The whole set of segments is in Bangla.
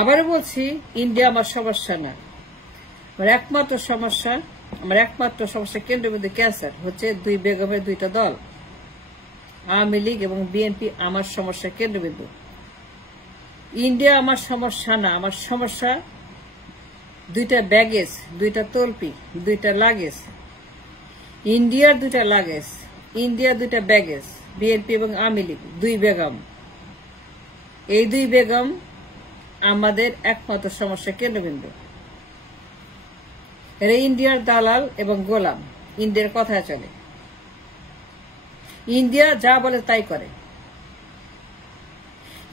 আবারও বলছি, ইন্ডিয়া আমার সমস্যা না। আমার একমাত্র সমস্যা কেন্দ্রবিন্দু ক্যান্সার হচ্ছে দুই বেগমের দুইটা দল, আওয়ামী লীগ এবং বিএনপি আমার সমস্যা কেন্দ্রবিন্দু। ইন্ডিয়া আমার সমস্যা না। আমার সমস্যা দুইটা ব্যাগেজ, দুইটা তলপি, দুইটা লাগেজ। ইন্ডিয়ার দুইটা লাগেজ, ইন্ডিয়ার দুইটা ব্যাগেজ, বিএনপি এবং আওয়ামী লীগ দুই বেগম। এই দুই বেগম আমাদের একমাত্র সমস্যা কেন্দ্রবিন্দু। এরা ইন্ডিয়ার দালাল এবং গোলাম, ইন্ডিয়ার কথায় চলে। ইন্ডিয়া যা বলে তাই করে।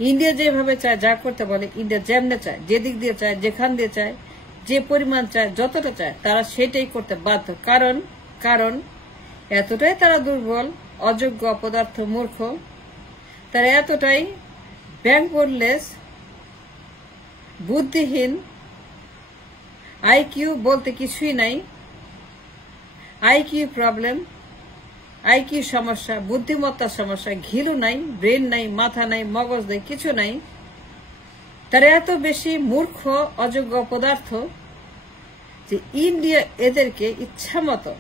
ইন্ডিয়া যেভাবে চায়, যা করতে বলে, ইন্ডিয়া যেমনে চায়, যেদিক দিয়ে চায়, যেখান দিয়ে চায়, যে পরিমাণ চায়, যতটা চায়, তারা সেটাই করতে বাধ্য। কারণ এতটাই তারা দুর্বল, অযোগ্য, অপদার্থ, মূর্খ। তারা এতটাই ব্যাকওয়ার্ডলেস, বুদ্ধিহীন, আইকিউ বলতে কিছুই নাই। আইকিউ প্রবলেম, আইকিউ সমস্যা, বুদ্ধিমত্তার সমস্যা, ঘিলু নাই, ব্রেন নাই, মাথা নাই, মগজ নাই, কিছু নাই। তারা এত বেশি মূর্খ, অযোগ্য পদার্থ যে ইন্ডিয়া এদেরকে ইচ্ছা মতো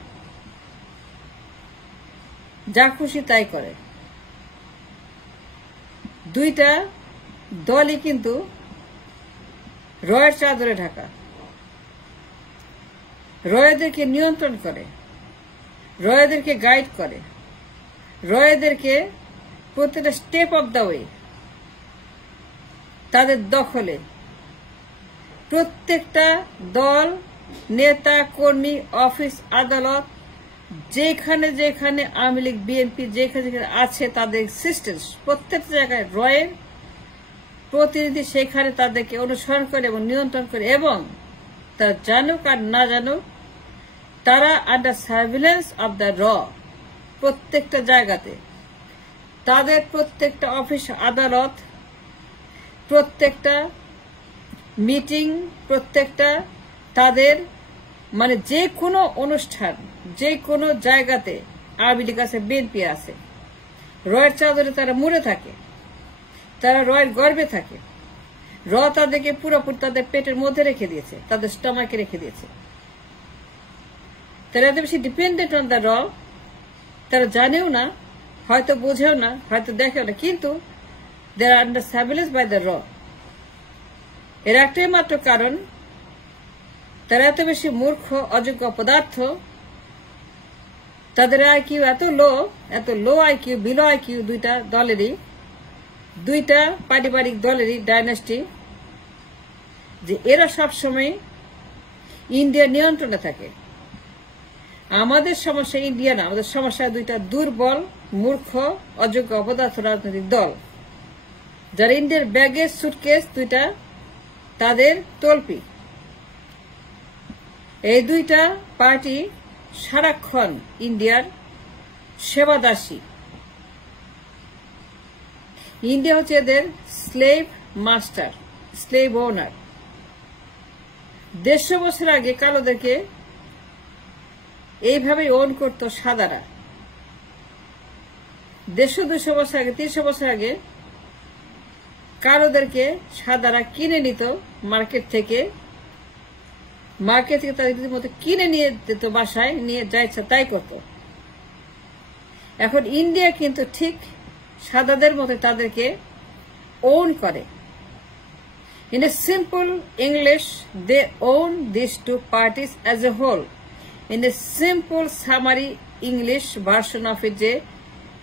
যা খুশি তাই করে। দুইটা দলই কিন্তু রয়ের চাদরে ঢাকা। রয়েদেরকে নিয়ন্ত্রণ করে, রয়েদেরকে গাইড করে, রয়েদেরকে প্রত্যেকটা স্টেপ অব দ্য ওয়ে তাদের দখলে। প্রত্যেকটা দল, নেতা, কর্মী, অফিস, আদালত, যেখানে যেখানে আওয়ামী লীগ, বিএনপি যেখানে যেখানে আছে, তাদের এক্সিস্টেন্স প্রত্যেকটা জায়গায় রয়ের প্রতিনিধি সেখানে তাদেরকে অনুসরণ করে এবং নিয়ন্ত্রণ করে। এবং তারা জানুক আর না জানুক, তারা আন্ডার সার্ভিলেন্স অব দ্য র। প্রত্যেকটা জায়গাতে তাদের প্রত্যেকটা অফিস, আদালত, প্রত্যেকটা মিটিং, প্রত্যেকটা তাদের মানে যে কোনো অনুষ্ঠান, যে কোনো জায়গাতে আওয়ামী লীগ আছে, বিএনপি আছে, রয়ের চাদরে তারা মুড়ে থাকে, তারা রয়ের গর্বে থাকে। র তাদেরকে পুরোপুরি তাদের পেটের মধ্যে রেখে দিয়েছে, তাদের স্টমাকে রেখে দিয়েছে। তারা এত বেশি ডিপেন্ডেন্ট অন দ্য র, তারা জানেও না, হয়তো বোঝেও না, হয়তো দেখেও না, কিন্তু দে আর আন্ডার সার্ভিলেন্স বাই দ্য র। এর একটাই মাত্র কারণ, তারা এত বেশি মূর্খ, অযোগ্য পদার্থ। তাদের আইকিউ এত লো আইকিউ, বিলো আইকিউ দুইটা দলেরই, দুইটা পারিবারিক দলেরই ডাইনাস্টি, যে এরা সবসময় ইন্ডিয়ার নিয়ন্ত্রণে থাকে। আমাদের সমস্যা ইন্ডিয়া না, আমাদের সমস্যা দুইটা দুর্বল, মূর্খ, অযোগ্য, অপদার্থ রাজনৈতিক দল, যারা ইন্ডিয়ার ব্যাগেজ, সুটকেস দুইটা তাদের তলপি। এই দুইটা পার্টি সারাক্ষণ ইন্ডিয়ার সেবাদাসী। ইন্ডিয়া হচ্ছে এদের স্লেভ মাস্টার, স্লেভ ওনার। 150 বছর আগে কালোদেরকে এইভাবেই ওন করত সাদারা। 150-200 বছর আগে, 300 বছর আগে কালোদেরকে সাদারা কিনে নিত মার্কেট থেকে তাদের মতো কিনে নিয়ে যেত, বাসায় নিয়ে যা ইচ্ছা তাই করত। এখন ইন্ডিয়া কিন্তু ঠিক সাদাদের মতো তাদেরকে ওন করে। In a simple English, they own this two parties as a whole. In a simple summary English version of it, যে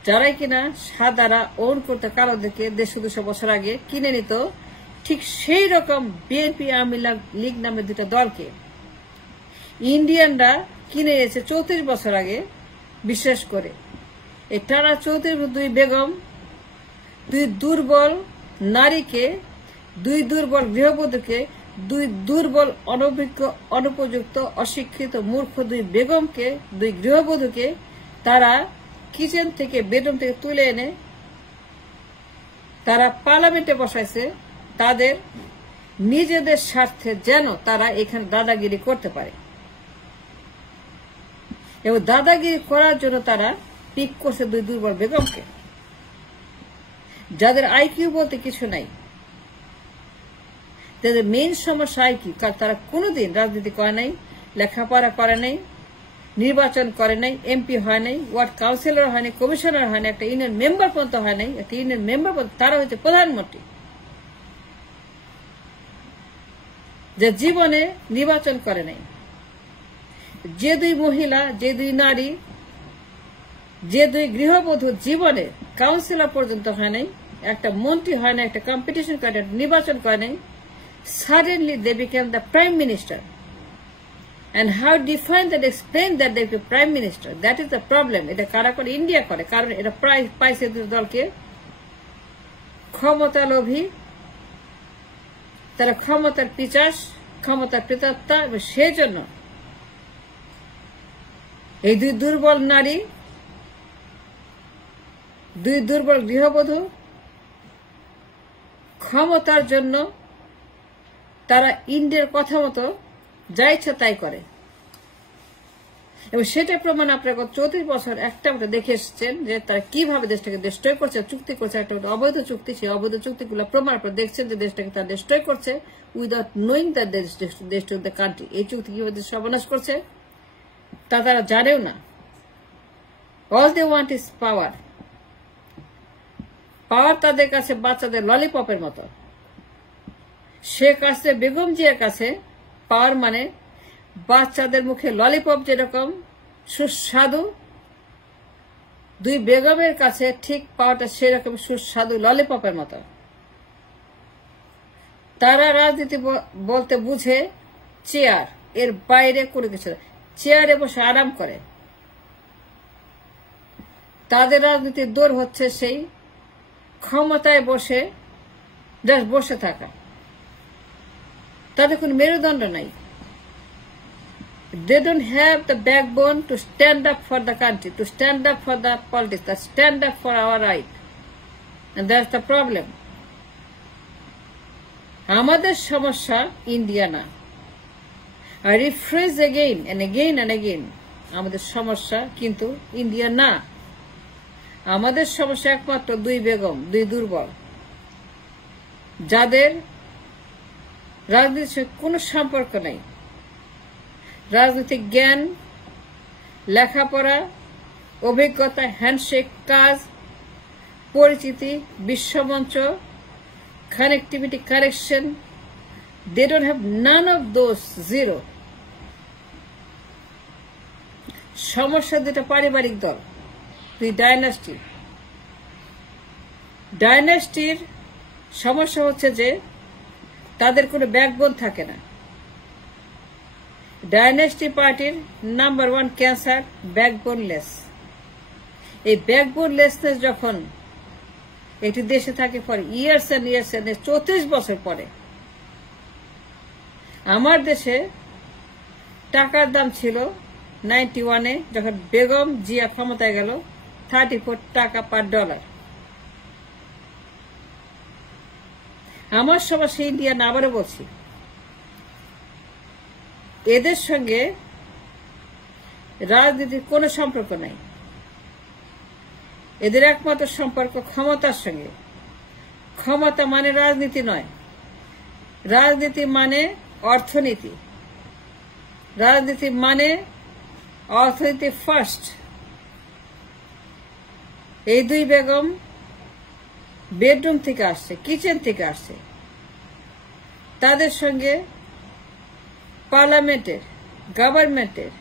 যারাই কিনা সাদারা ওন করতে কালোদেরকে 150-200 বছর আগে কিনে নিত, ঠিক সেই রকম বিএনপি, আওয়ামী লীগ নামে দুটো দলকে ইন্ডিয়ানরা কিনে নিয়েছে 34 বছর আগে, বিশ্বাস করে। এই টানা 34 দুই বেগম, দুই দুর্বল নারীকে, দুই দুর্বল গৃহবধূকে, দুই দুর্বল, অনভিজ্ঞ, অনুপযুক্ত, অশিক্ষিত, মূর্খ দুই বেগমকে, দুই গৃহবধূকে তারা কিচেন থেকে, বেডরুম থেকে তুলে এনে তারা পার্লামেন্টে বসাইছে, তাদের নিজেদের স্বার্থে, যেন তারা এখানে দাদাগিরি করতে পারে। এবং দাদাগিরি করার জন্য তারা পিক করছে দুই দুর্বল বেগমকে, যাদের আইকিউ বলতে কিছু নাই, তাদের মেইন সমস্যা কি? কারণ তারা কোনোদিন রাজনীতি করে নাই, লেখাপড়া করে নাই, নির্বাচন করে নাই, এমপি হয় নাই, ওয়ার্ড কাউন্সিলর হয় নাই, কমিশনার হয় নাই, একটা ইউনিয়ন মেম্বার পর্যন্ত হয় নাই। একটা ইউনিয়ন মেম্বার পর্যন্ত তারা হচ্ছে প্রধানমন্ত্রী, যে জীবনে নির্বাচন করে নাই। যে দুই মহিলা, যে দুই নারী, যে দুই গৃহবধূ জীবনে কাউন্সিলর পর্যন্ত হয় নাই, একটা মন্ত্রী হয় না, একটা কম্পিটিশন করে নির্বাচন করে নাই, suddenly they became the prime minister. And how define that, explain that they became prime minister? That is the problem. এটা কারা করে? ইন্ডিয়া করে। কারণ এটা প্রায় পাইছে দলকে ক্ষমতা লোভী, তারা ক্ষমতার পিচাস, ক্ষমতার প্রেতাত্মা, এবং সেই জন্য এই দুই দুর্বল নারী, দুই দুর্বল গৃহবধূ ক্ষমতার জন্য তারা ইন্ডিয়ার কথা মতো যা ইচ্ছা তাই করে। এবং সেটা প্রমাণ আপনারা 34 বছর একটা মতো দেখে এসেছেন যে তারা কিভাবে দেশটাকে ডিস্ট্রয় করছে, চুক্তি করছে, একটা অবৈধ চুক্তি। সেই অবৈধ চুক্তিগুলো প্রমাণ আপনারা দেখছেন যে দেশটাকে তারা ডিস্ট্রয় করছে without knowing that destroy the country. এই চুক্তি কিভাবে সর্বনাশ করছে তা তারা জানেও না। All they want is power. Power তাদের কাছে বাচ্চাদের ললিপপের মতো। শেখ হাসিনা বেগম জিয়ার কাছে পাওয়ার মানে বাচ্চাদের মুখে ললিপপ যেরকম সুস্বাদু, দুই বেগমের কাছে ঠিক পাওয়াটা সেরকম সুস্বাদু ললিপপের মতো। তারা রাজনীতি বলতে বুঝে চেয়ার, এর বাইরে কোনো কিছু। চেয়ারে বসে আরাম করে। তাদের রাজনীতির দৌড় হচ্ছে সেই ক্ষমতায় বসে জাস্ট বসে থাকা। তাদের কোনো মেরুদণ্ড নাই। They don't have the backbone to stand up for the country, to stand up for the politics, to stand up for our right. And that's the problem. আমাদের সমস্যা ইন্ডিয়া না। I rephrase again and again and again. আমাদের সমস্যা কিন্তু ইন্ডিয়া না। আমাদের সমস্যা একমাত্র দুই বেগম, দুই দুর্বল, যাদের রাজনীতির সাথে কোনো সম্পর্ক নেই। রাজনৈতিক জ্ঞান, লেখাপড়া, অভিজ্ঞতা, হ্যান্ডশেক, কাজ, পরিচিতি, বিশ্বমঞ্চ, connectivity, connection, they don't have none of those, zero. সমস্যা দুটা পারিবারিক দল, দুই ডাইনাস্টি। ডাইনাস্টির সমস্যা হচ্ছে যে তাদের কোনো ব্যাকবোন থাকে না। ডাইনাস্টি পার্টির নাম্বার 1 ক্যান্সার ব্যাকবোনলেস। এই ব্যাকবোনলেসনেস যখন একটি দেশে থাকে for years and years and 34 বছর পরে। আমার দেশে টাকার দাম ছিল 91-এ যখন বেগম জিয়া ক্ষমতায় গেল 34 টাকা পার ডলার। আমার সমস্যা ইন্ডিয়া না, আবারও বলছি, এদের সঙ্গে রাজনীতির কোনো সম্পর্ক নাই। এদের একমাত্র সম্পর্ক ক্ষমতার সঙ্গে। ক্ষমতা মানে রাজনীতি নয়, রাজনীতি মানে অর্থনীতি, রাজনীতি মানে অর্থনীতি ফার্স্ট। এই দুই বেগম বেডরুম থেকে আসছে, কিচেন থেকে আসছে। তাদের সঙ্গে পার্লামেন্টের, গভর্নমেন্টের,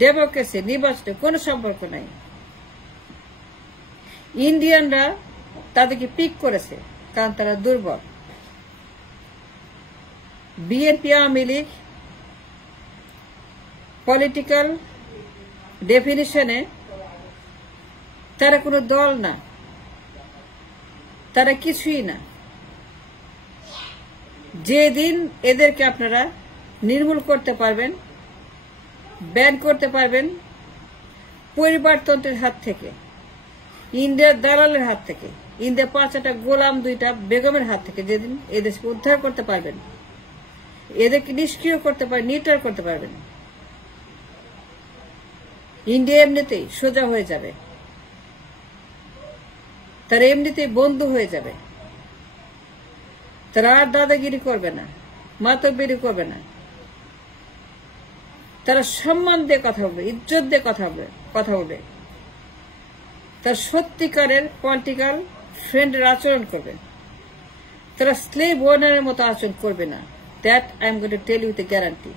ডেমোক্রেসি, নির্বাচনের কোনো সম্পর্ক নাই। ইন্ডিয়ানরা তাদেরকে পিক করেছে কারণ তারা দুর্বল। বিএনপি, আওয়ামী লীগ পলিটিক্যাল ডেফিনিশনে তারা কোনো দল না, তারা কিছুই না। যেদিন এদেরকে আপনারা নির্মূল করতে পারবেন, ব্যান করতে পারবেন পরিবারতন্ত্রের হাত থেকে, ইন্ডিয়ার দালালের হাত থেকে, ইন্ডিয়ার 5টা গোলাম, 2টা বেগমের হাত থেকে যেদিন এদেশকে উদ্ধার করতে পারবেন, এদেরকে নিষ্ক্রিয় করতে পারবেন, নিউট্রাল করতে পারবেন, ইন্ডিয়া এমনিতেই সোজা হয়ে যাবে, তার এমনিতেই বন্ধু হয়ে যাবে। তারা আর দাদাগিরি করবে না, মাতব্বরি করবে না। তারা সম্মান দিয়ে কথা বলবে, ইজ্জত দিয়ে কথা বলবে। তারা সত্যিকারের পলিটিক্যাল ফ্রেন্ডের আচরণ করবে। তারা স্লেভ ওনারের মতো আচরণ করবে না। That I am going to tell you with a guarantee.